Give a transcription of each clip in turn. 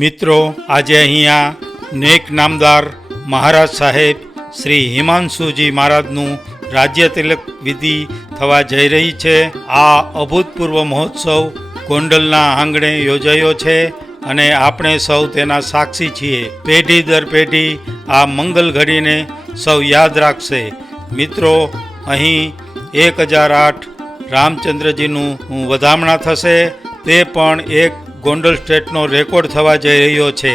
મિત્રો, આજે અહીંયા નેક નામદાર મહારાજ સાહેબ શ્રી હિમાંશુજી મહારાજનું રાજ્ય તિલક વિધિ થવા જઈ રહી છે. આ અભૂતપૂર્વ મહોત્સવ ગોંડલના આંગણે યોજાયો છે અને આપણે સૌ તેના સાક્ષી છીએ. પેઢી દર પેઢી આ મંગલ ઘડીને સૌ યાદ રાખશે. મિત્રો, અહીં 1008 રામચંદ્રજીનું વધામણા થશે. તે પણ એક ગોંડલ સ્ટેટનો રેકોર્ડ થવા જઈ રહ્યો છે.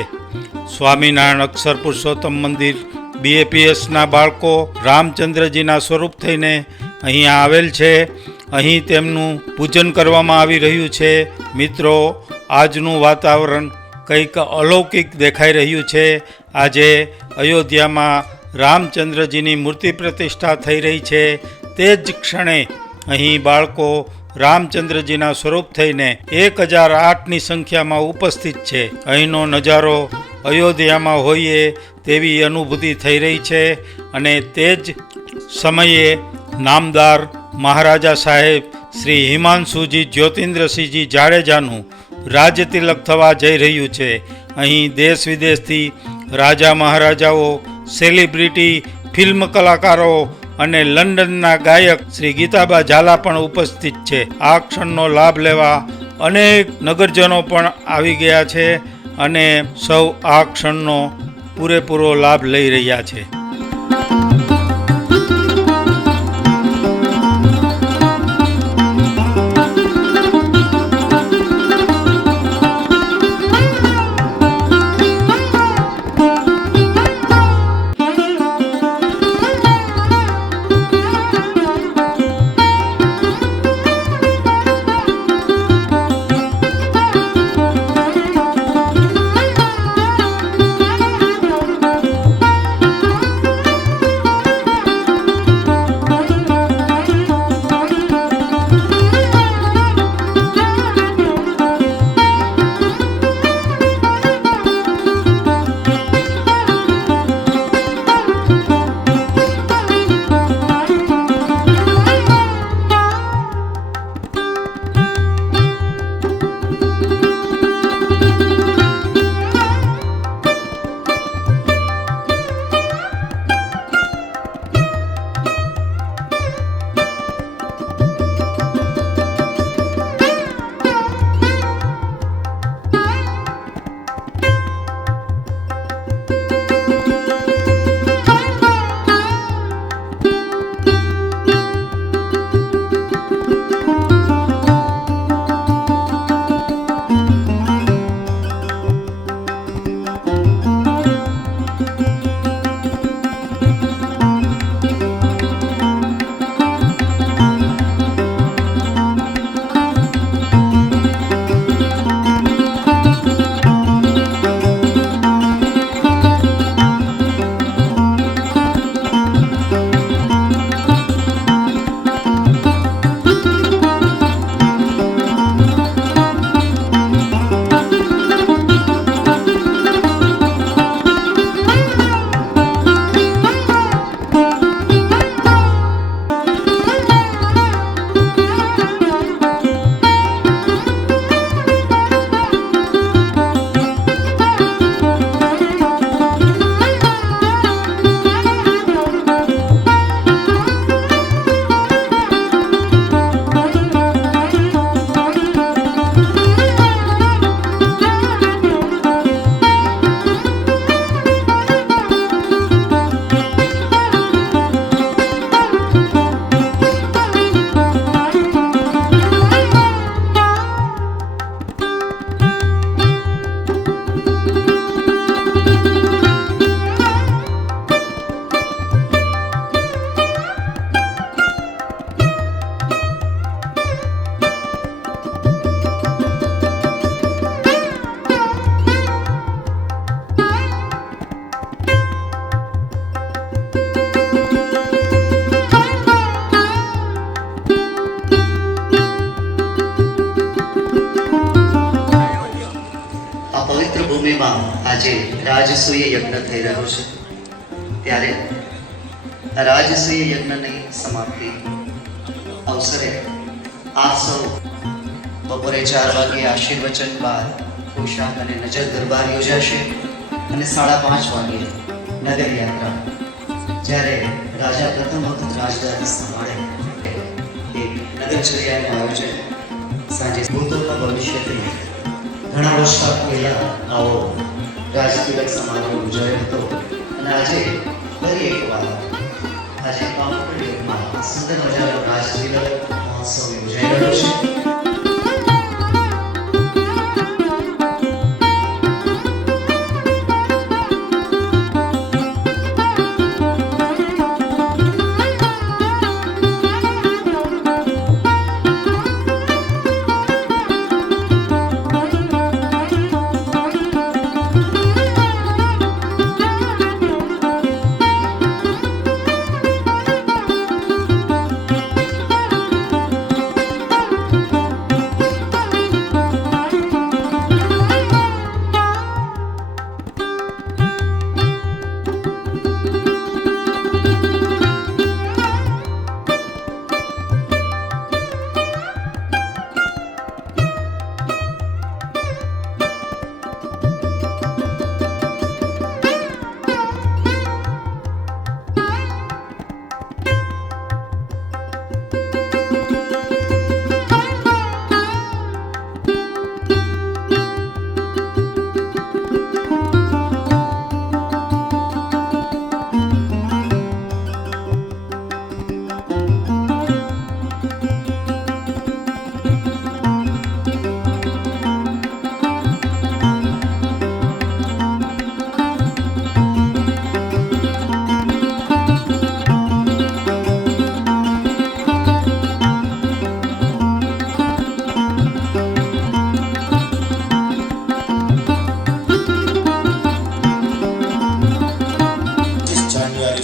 સ્વામિનારાયણ અક્ષર પુરુષોત્તમ મંદિર BAPSના બાળકો રામચંદ્રજીના સ્વરૂપ થઈને અહીંયા આવેલ છે. અહીં તેમનું પૂજન કરવામાં આવી રહ્યું છે. મિત્રો, આજનું વાતાવરણ કંઈક અલૌકિક દેખાઈ રહ્યું છે. આજે અયોધ્યામાં રામચંદ્રજીની મૂર્તિ પ્રતિષ્ઠા થઈ રહી છે. તે જ ક્ષણે અહીં બાળકો રામચંદ્રજીના સ્વરૂપ થઈને 1008ની સંખ્યામાં ઉપસ્થિત છે. અહીંનો નજારો અયોધ્યામાં હોઈએ તેવી અનુભૂતિ થઈ રહી છે અને તે જ સમયે નામદાર મહારાજા સાહેબ શ્રી હિમાંશુજી જ્યોતિન્દ્રસિંહજી જાડેજાનું રાજ્ય તિલક થવા જઈ રહ્યું છે. અહીં દેશ વિદેશથી રાજા મહારાજાઓ, સેલિબ્રિટી, ફિલ્મ કલાકારો અને લંડનના ગાયક શ્રી ગીતાબા ઝાલા પણ ઉપસ્થિત છે. આ ક્ષણનો લાભ લેવા અનેક નગરજનો પણ આવી ગયા છે અને સૌ આ ક્ષણનો પૂરેપૂરો લાભ લઈ રહ્યા છે. આજે રાજસૂય યજ્ઞ થઈ રહ્યો છે ત્યારે રાજસૂય યજ્ઞની સમાપ્તિ અવસરે આપ સૌ બપોરે 4 વાગે આશીર્વચન બાદ પોશાક અને નજર દરબાર યોજાશે અને 5:30 વાગ્યે નગર યાત્રા. જ્યારે રાજા પ્રથમ વખત રાજગાદી સંભાળે એક નગરચર્યાનું આયોજન સાંજે ભૂતોના ભવિષ્યથી ઘણા વર્ષ પહેલા આવો રાજતિલક સમારોહ યોજાયો હતો અને આજે ફરી એકવાર આજે કામકડીમાં સુંદર મજાનો રાજતિલક મહોત્સવ યોજાઈ રહ્યો છે.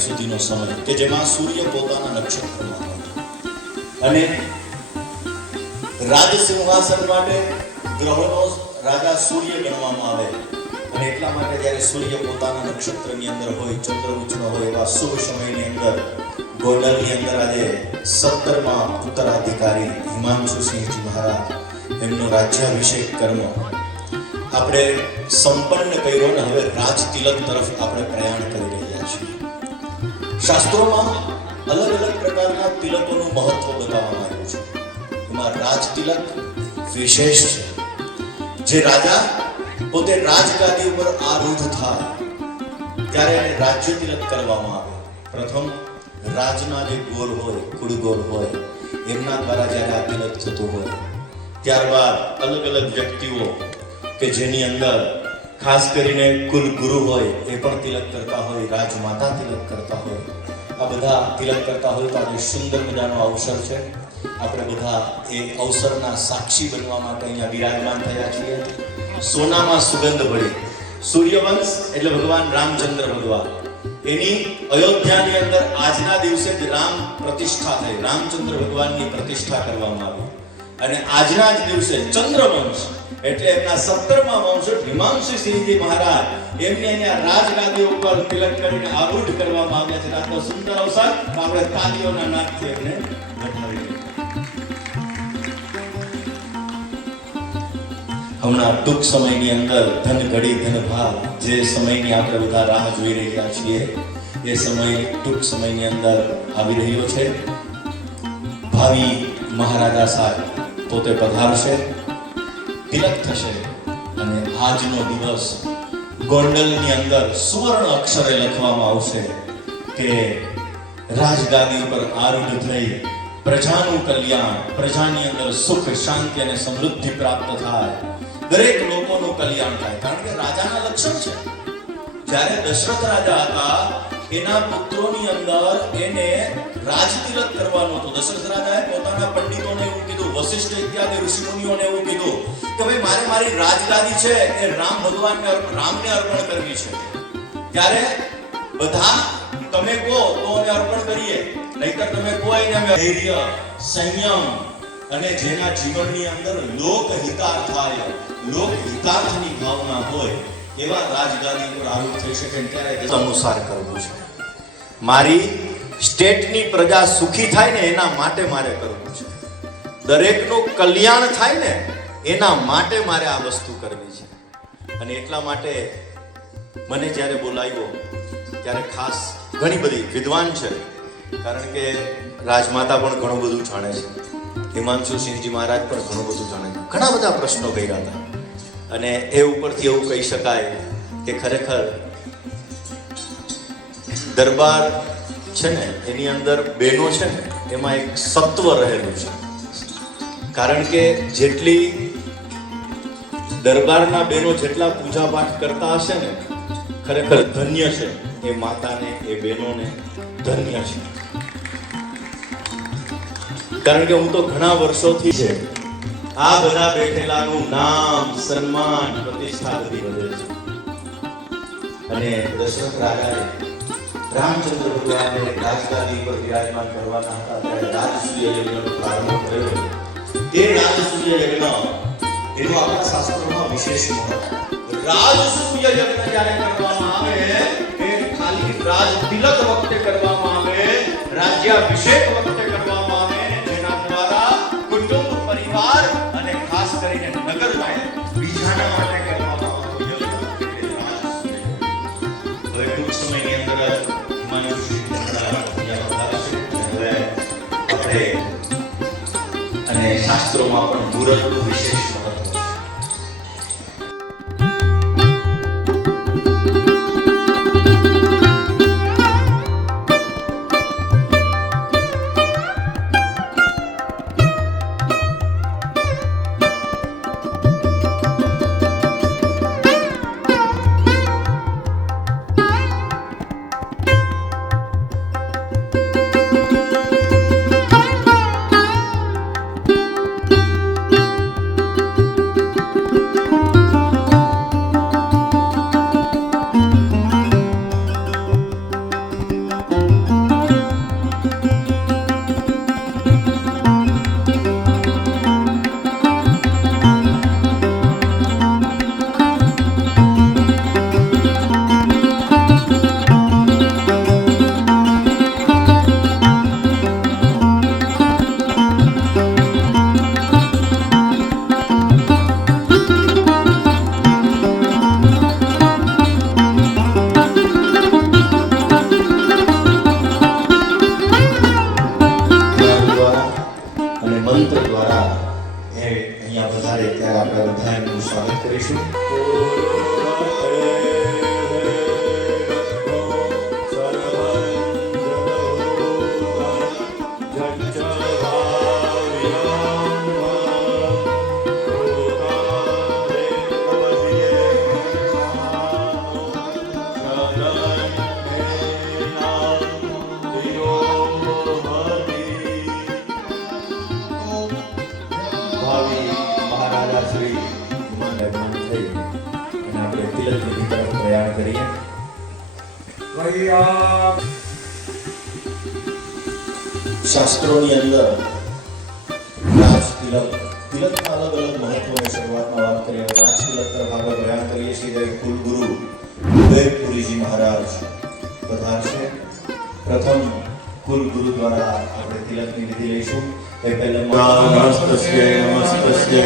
સુધીનો સમય કે જેમાં સૂર્ય પોતાના નક્ષત્રમાં હોય અને રાજ સિંહાસન માટે ગ્રહોનો રાજા સૂર્ય ગણવામાં આવે અને એટલા માટે જ્યારે સૂર્ય પોતાના નક્ષત્રની અંદર હોય, ચંદ્ર ઉચ્ચનો હોય એવા શુભ સમયની અંદર ગોંડલની અંદર આજે 17મા ઉત્તરાધિકારી હિમાંશુસિંહજી મહારાજ એમનો રાજ્યાભિષેક કર્મ આપણે સંપન્ન કર્યો ને હવે રાજ તિલક તરફ આપણે પ્રયાણ કરી રહ્યા છીએ. શાસ્ત્રોમાં અલગ અલગ પ્રકારના તિલકોનું મહત્વ બતાવવામાં આવ્યું છે. એમાં રાજ તિલક વિશેષ છે. જે રાજા પોતે રાજગાદી ઉપર આરૂઢ થાય ત્યારે એને રાજ્ય તિલક કરવામાં આવે. પ્રથમ રાજના જે ગોર હોય, કુળગોર હોય, એમના દ્વારા જ્યારે આ તિલક થતું હોય ત્યારબાદ અલગ અલગ વ્યક્તિઓ કે જેની અંદર ખાસ કરીને કુલ ગુરુ હોય એ પણ તિલક કરતા હોય, રાજમાતા તિલક કરતા હોય, આ બધા તિલક કરતા હોય તો આજે સુંદર મજાનો અવસર છે. આપણે બધા એ અવસરના સાક્ષી બનવા માટે અહીંયા વિરાજમાન થયા છીએ. સોનામાં સુગંધ ભળી સૂર્યવંશ એટલે ભગવાન રામચંદ્ર ભગવાન એની અયોધ્યાની અંદર આજના દિવસે જ રામ પ્રતિષ્ઠા થઈ, રામચંદ્ર ભગવાનની પ્રતિષ્ઠા કરવામાં આવી અને આજના જ દિવસે ચંદ્રવંશ એટલે એમના 17મા વંશજ હિમાંશુસિંહજી મહારાજ એમને અહીંયા રાજગાદી ઉપર તિલક કરીને આરૂઢ કરવામાં આવ્યા છે. આટલો સુંદર અવસર આપણે તાળીઓના નાદથી એમને વધાવી દઈએ. હમણાં ટૂંક સમયની અંદર ધન ઘડી ધન ભાગ જે સમયની આપણે બધા રાહ જોઈ રહ્યા છીએ એ સમય ટૂંક સમયની અંદર આવી રહ્યો છે. ભાવિ મહારાજા સાહેબ પોતે પધારશે, તિલક થશે અને આજનો દિવસ ગોંડલની અંદર સુવર્ણ અક્ષરે લખવામાં આવશે કે રાજગાદી ઉપર આરૂઢ થઈ પ્રજાનું કલ્યાણ, પ્રજાની અંદર સુખ, શાંતિ અને સમૃદ્ધિ પ્રાપ્ત થાય, દરેક લોકોનું કલ્યાણ થાય. કારણ કે રાજાના લક્ષણ છે. જ્યારે દશરથ રાજા હતા એના પુત્રોની અંદર એને રાજતિલક કરવાનું હતું. દશરથ રાજાએ પોતાના પંડિતોને એવું કીધું, વશિષ્ઠ ઇત્યાદિ ઋષિમુનિઓને એવું કીધું કે ભાઈ મારે મારી રાજગાદી છે એ રામ ભગવાનને રામને અર્પણ કરવી છે. ત્યારે બધા તમે કહો તો અમે અર્પણ કરીએ, નહીતર તમે કહો એને અમે ધૈર્ય, સંયમ અને જેના જીવનની અંદર લોકહિતાર્થ થાય, લોકહિતાર્થની ભાવના હોય એવા રાજગાદી પર આરૂઢ થઈ શકે. ત્યારે અનુસાર કરવું છે. મારી સ્ટેટની પ્રજા સુખી થાય ને એના માટે મારે કરવું છે. દરેકનું કલ્યાણ થાય ને એના માટે મારે આ વસ્તુ કરવી છે. અને એટલા માટે મને જ્યારે બોલાવ્યો ત્યારે ખાસ ઘણી બધી વિદ્વાન છે, કારણ કે રાજમાતા પણ ઘણું બધું જાણે છે, હિમાંશુ સિંહજી મહારાજ પણ ઘણું બધું જાણે છે, ઘણા બધા પ્રશ્નો કર્યા હતા. અને એ ઉપરથી એવું કહી શકાય કે ખરેખર દરબાર છે ને એની અંદર બહેનો છે ને એમાં એક સત્વ રહેલું છે. કારણ કે જેટલી દરબારના બહેનો જેટલા પૂજા પાઠ કરતા હશે ને, ખરેખર ધન્ય છે એ માતાને, એ બહેનોને ધન્ય છે. કારણ કે હું તો ઘણા વર્ષોથી છે આ બધા બેઠેલાનું નામ, સન્માન, પ્રતિષ્ઠા બધી વધે છે. અને દશરથ રાજાએ રામચંદ્ર ભગવાનને રાજગાદી પર વિરાજમાન કરવાના હતા ત્યારે રાજસૂય યજ્ઞનો પ્રારંભ થયો. એ રાજસૂય યજ્ઞ એનું આપણા શાસ્ત્રોમાં વિશેષ મહત્વ. રાજસૂય યજ્ઞ જ્યારે કરવામાં આવે એ ખાલી રાજ તિલક વખતે કરવામાં આવે, રાજ્યાભિષેક વખતે કરવામાં આવે, જેના દ્વારા કુટુંબ, પરિવાર અને ખાસ કરીને નગરમાં બીજાના માટે કરવામાં આવતો યજ્ઞ એટલે રાજસૂય. હવે ટૂંક સમયની અંદર અને શાસ્ત્રોમાં પણ મુહૂર્તનું વિશેષ મહત્વ છે. મંત્ર દ્વારા એ અહીંયા વધારે ત્યારે આપણે બધા એમનું સ્વાગત કરીશું. શાસ્ત્રોની અંદર રાજ તિલક, તિલકના અલગ અલગ મહત્વની શરૂઆતમાં વાત કરીએ. રાજ તિલક તરફ આપણે પ્રયાણ કરીએ છીએ ત્યારે કુલગુરુ ઉદયપુરીજી મહારાજ પધારશે. પ્રથમ કુલગુરુ દ્વારા આપણે તિલકની વિધિ લઈશું. એ પહેલા નમસ્તસ્ય નમસ્તસ્ય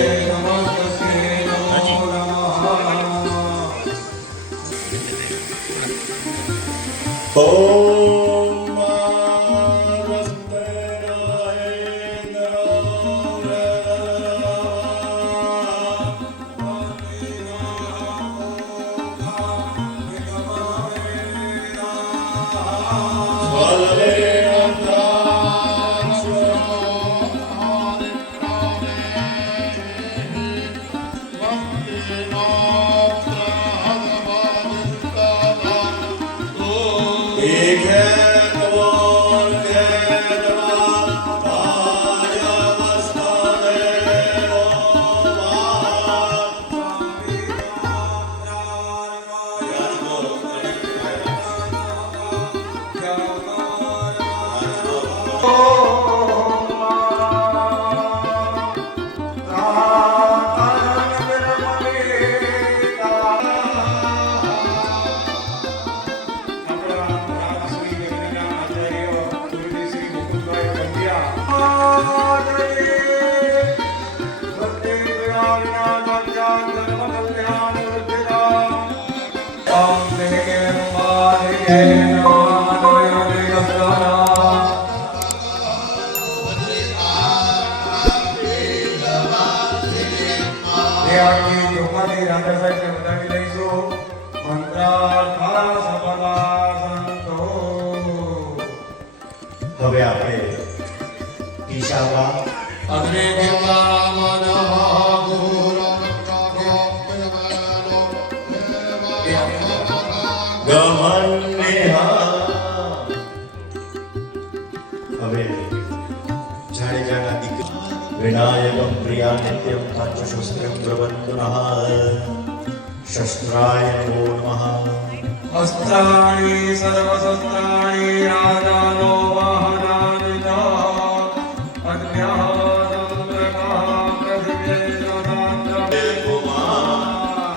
એ આખી ચોખાની રાજા સાહેબને વધાવી લઈશું. મંત્રાર્થા સફલા સંતો. હવે આપણે ઈશાવા અગ્નિ હવે જાડેજાના દીકરા વિનાયકમ પ્રિયા નિત્યમ પાંચશસ્ત્રમ પ્રવંદનઃ શસ્ત્રાય નમો નમઃ. અસ્ત્રાણી સર્વશસ્ત્રાણી રાજાનો વાહનાનિ ચ અજ્ઞાતંત્રકા પ્રતિવેશનાત્ર કુમાર.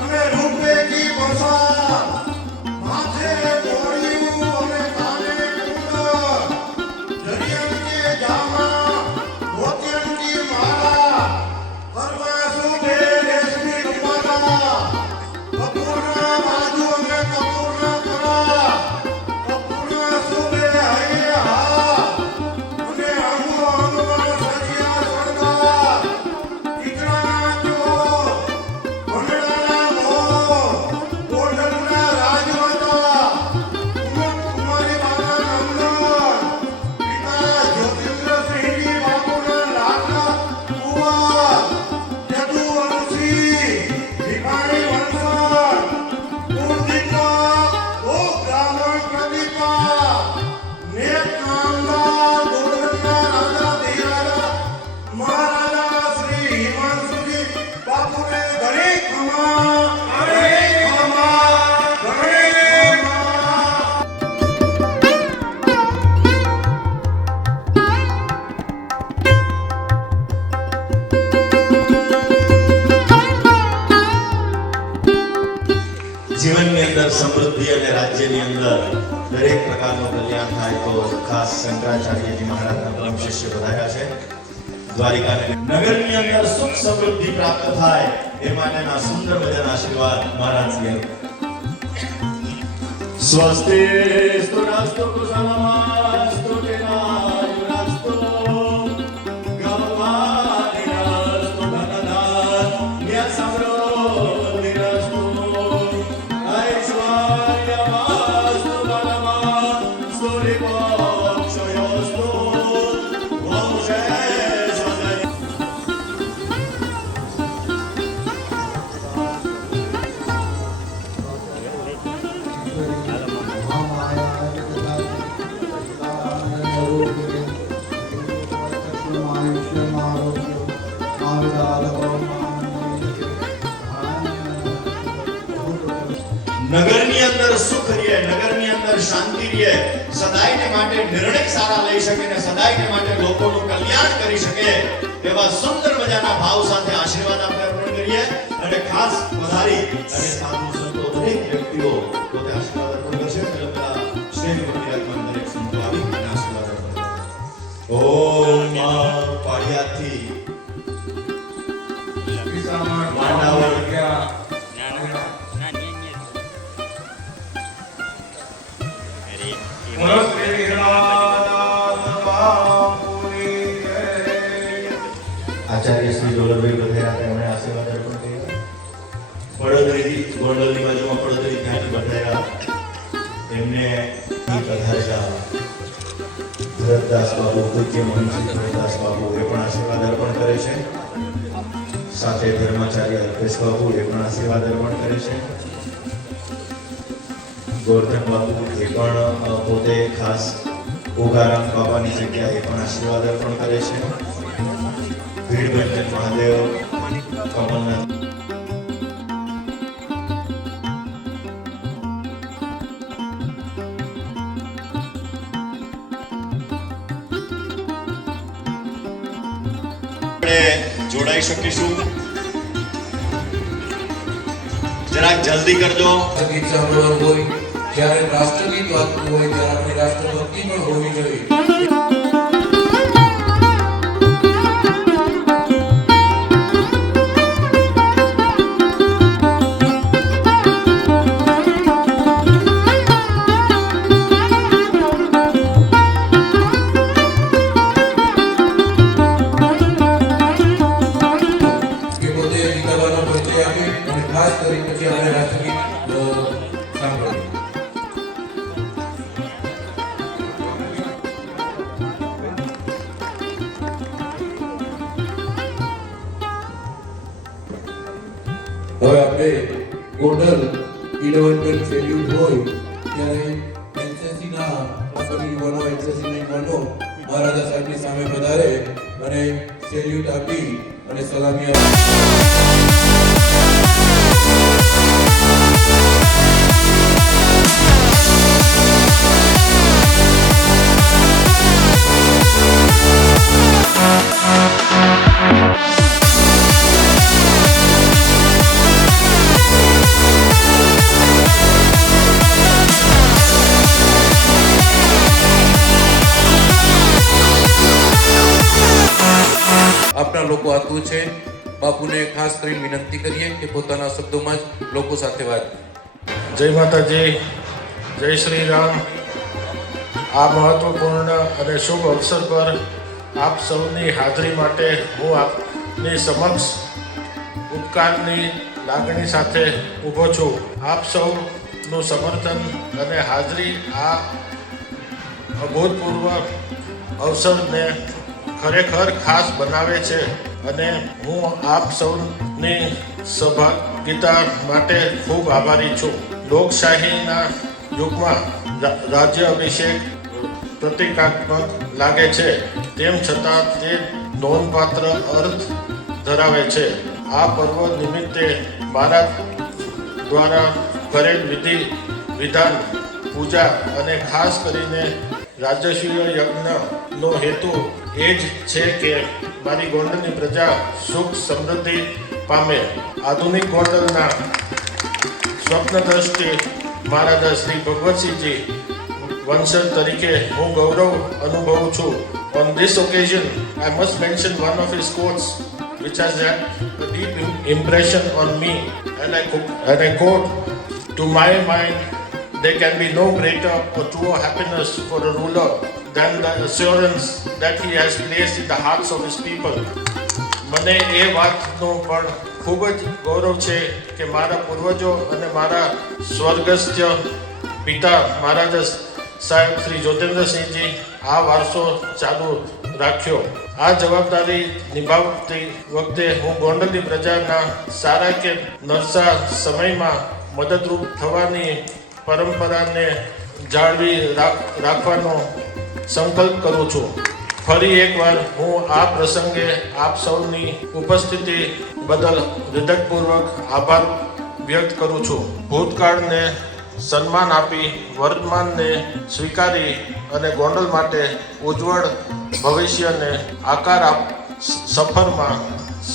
અને રૂપેથી વરસાદ, માથે મોડિયું અને કાને કુંડળ, દરિયાની જામા, મોતિયાની માળા, હરવા શોભે રેશમી રૂમાલા, કપૂરના બાજુ અને કપૂરના કડા, કપૂરના શોભે હૈયે હાથ, અને અંગો અંગમાં સજ્યા શણગાર, દીકરાના ચોર, વનડાના મોર, ગોંડલના રાજમાતા, કુમારી બાના નંદન, પિતા જ્યોતિન્દ્રસિંહજી બાપુના લાડલા કુંવર, યદુવંશી, ભીખાણી વંશજ, કુળદીપક, બ્રાહ્મણ પ્રદીપક, નેક નામદાર ગોંડલના રાજા ધીરાજા મહારાજા શ્રી હિમાંશુજી બાપુને ઘણી ખમા, ઘણી ખમા, ઘણી ખમા. જીવનની અંદર સમૃદ્ધિ અને રાજ્યની અંદર દરેક પ્રકારનું કલ્યાણ થાય તો ખાસ શંકરાચાર્યજી મહારાજના પરમ શિષ્ય પધાર્યા છે દ્વારિકાને. નગરની અંદર સુખ સમૃદ્ધિ પ્રાપ્ત થાય એ માટેના સુંદર મજાના આશીર્વાદ મહારાજજીએ. સ્વસ્તિ સ્તુરસ્તુ કુશલમસ્તુ ચિરાયુરસ્તુ ગૌવાનિરસ્તુ ધનધાન્ય સમૃદ્ધિરસ્તુ ऐश्वर्यमस्तु बलमस्तु रिपोक्षयोस्तु वंशेषधरि. નગરની અંદર સુખ રહે, નગરની અંદર શાંતિ રહે, સદાયને માટે નિર્ણય સારા લઈ શકે ને સદાયને માટે લોકોનું કલ્યાણ કરી શકે એવા સુંદર મજાના ભાવ સાથે આશીર્વાદ આપણે અર્પણ કરીએ. અને ખાસ પધારી અને સાધુ સંતો દરેક વ્યક્તિઓ પોતે આશીર્વાદ અર્પણ કરશે. એટલે પેલા શ્રેણી મંદિરમાં દરેક સંતો આવી અને આશીર્વાદ અર્પણ કરે. ઓમ પાડિયાથી માંડાવળ આચાર્ય શ્રી ડોલરભાઈ પધાર્યા, તેમણે આશીર્વાદ અર્પણ કર્યા. પડોદરીથી ગોંડલની બાજુમાં પડોદરી ત્યાંથી પધાર્યા, એમને પધાર્યા. ભરતદાસ બાબુ, પૂજ્ય મનસુખ ભરતદાસ બાબુ એ પણ આશીર્વાદ અર્પણ કરે છે. સાથે ધર્માચાર્ય અલ્પેશ બાબુ એ પણ આશીર્વાદ અર્પણ કરે છે. ગોરધન બાબુ એ પણ પોતે ખાસ ઓગારામ બાબાની જગ્યાએ પણ આશીર્વાદ અર્પણ કરે છે. ભીડભંજન મહાદેવ કમલનાથ જોડાઈ શકીશું. જરાક જલ્દી કરજો. ગીત સાંભળવાનું હોય જ્યારે રાષ્ટ્રગીત વાગતું હોય ત્યારે આપણી રાષ્ટ્રભક્તિ પણ હોવી જોઈએ. ગોલ્ડન સેલ્યુટ હોય ત્યારે એનસીસીના યુવાનો એનસીસીના યુવાનો મહારાજા સાહેબની સામે પધારે અને સેલ્યુટ આપી અને સલામી આપી. આપણા લોકો આતુર છે. બાપુને ખાસ કરીને વિનંતી કરીએ કે પોતાના શબ્દોમાં જ લોકો સાથે વાત કરે. જય માતાજી, જય શ્રી રામ. આ મહત્વપૂર્ણ અને શુભ અવસર પર આપ સૌની હાજરી માટે હું આપની સમક્ષ ઉપકારની લાગણી સાથે ઊભો છું. આપ સૌનું સમર્થન અને હાજરી આ અભૂતપૂર્વ અવસરને ખરેખર ખાસ બનાવે છે અને હું આપ સૌની સહભાગિતા માટે ખૂબ આભારી છું. લોકશાહીના યુગમાં રાજ્ય અભિષેક પ્રતિકાત્મક લાગે છે, તેમ છતાં તે નોંધપાત્ર અર્થ ધરાવે છે. આ પર્વ નિમિત્તે મારા દ્વારા કરેલ વિધાન, પૂજા અને ખાસ કરીને રાજ્યશ્રીય યજ્ઞનો હેતુ એ જ છે કે મારી ગોંડલની પ્રજા સુખ સમૃદ્ધિ પામે. આધુનિક ગોંડલના સ્વપ્નદ્રષ્ટિ મહારાજા શ્રી ભગવતસિંહજી વંશજ તરીકે હું ગૌરવ અનુભવું છું. On this occasion, I must mention one of his quotes which has had a deep impression on me, and I quote, "To my mind, there can be no greater or truer happiness for a ruler than the assurance that he has placed in the hearts of his people." મને એ વાતનો પણ ખૂબ જ ગૌરવ છે કે મારા પૂર્વજો અને મારા સ્વર્ગસ્થ પિતા મહારાજા સાહેબ શ્રી જ્યોતિન્દ્રસિંહજી આ વારસો ચાલુ રાખ્યો. આ જવાબદારી નિભાવતી વખતે હું ગોંડલની પ્રજાના સારા કે નરસા સમયમાં મદદરૂપ થવાની પરંપરાને જાળવી રાખવાનો સંકલ્પ કરું છું. ફરી એકવાર હું આ પ્રસંગે આપ સૌની ઉપસ્થિતિ બદલ હૃદયપૂર્વક આભાર વ્યક્ત કરું છું. ભૂતકાળને સન્માન આપી વર્તમાનને સ્વીકારી અને ગોંડલ માટે ઉજ્જવળ ભવિષ્યને આકાર સફરમાં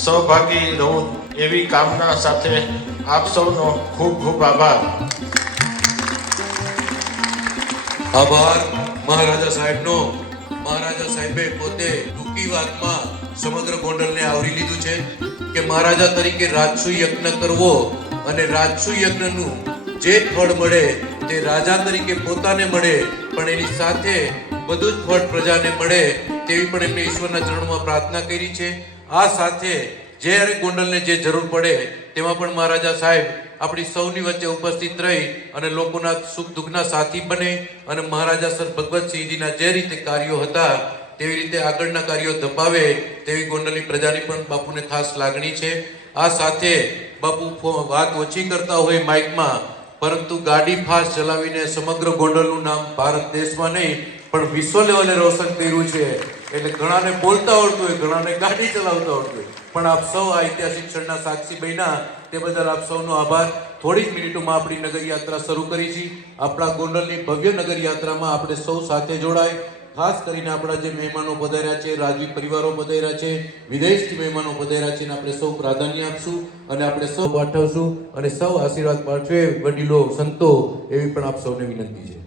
સહભાગી રહું એવી કામના સાથે આપ સૌનો ખૂબ ખૂબ આભાર. આભાર મહારાજા સાહેબનો. મહારાજા સાહેબે પોતે ટૂંકી વાતમાં સમગ્ર ગોંડલને આવરી લીધું છે કે મહારાજા તરીકે રાજસુ યજ્ઞ કરવો અને રાજસુ યજ્ઞનું જે ફળ મળે તે રાજા તરીકે પોતાને મળે, પણ એની સાથે બધું જ ફળ પ્રજાને મળે તેવી પણ એમને ઈશ્વરના ચરણોમાં પ્રાર્થના કરી છે. આ સાથે જ્યારે ગોંડલને જે જરૂર પડે તેમાં પણ મહારાજા સાહેબ આપણી સૌની વચ્ચે ઉપસ્થિત રહી અને લોકોના સુખ દુઃખના સાથી બને અને મહારાજા સર ભગવતસિંહજીના જે રીતે કાર્યો હતા તેવી રીતે આગળના કાર્યો ધપાવે તેવી ગોંડલની પ્રજાની પણ બાપુને ખાસ લાગણી છે. આ સાથે બાપુ વાત ઓછી કરતા હોય માઇકમાં, પરંતુ ગાડી ફાસ્ટ ચલાવીને સમગ્ર ગોંડલનું નામ ભારત દેશમાં નહીં પણ વિશ્વ લેવલે રોશન કર્યું છે. એટલે ઘણાને બોલતા આવડતું હોય, ઘણાને ગાડી ચલાવતા આવડતું હોય, પણ આપ સૌ આ ઐતિહાસિક ક્ષણના સાક્ષી બન્યા તે બદલ આપ સૌનો આભાર. થોડી જ મિનિટોમાં આપણી નગર યાત્રા શરૂ કરી છે. આપણા ગોંડલની ભવ્ય નગર યાત્રામાં આપણે સૌ સાથે જોડાય. ખાસ કરીને આપણા જે મહેમાનો પધાર્યા છે, રાજવી પરિવારો પધાર્યા છે, વિદેશથી મહેમાનો પધાર્યા છે, આપણે સૌ પ્રાધાન્ય આપશું અને આપણે સૌ પાઠવશું અને સૌ આશીર્વાદ પાઠવે વડીલો સંતો એવી પણ આપ સૌને વિનંતી છે.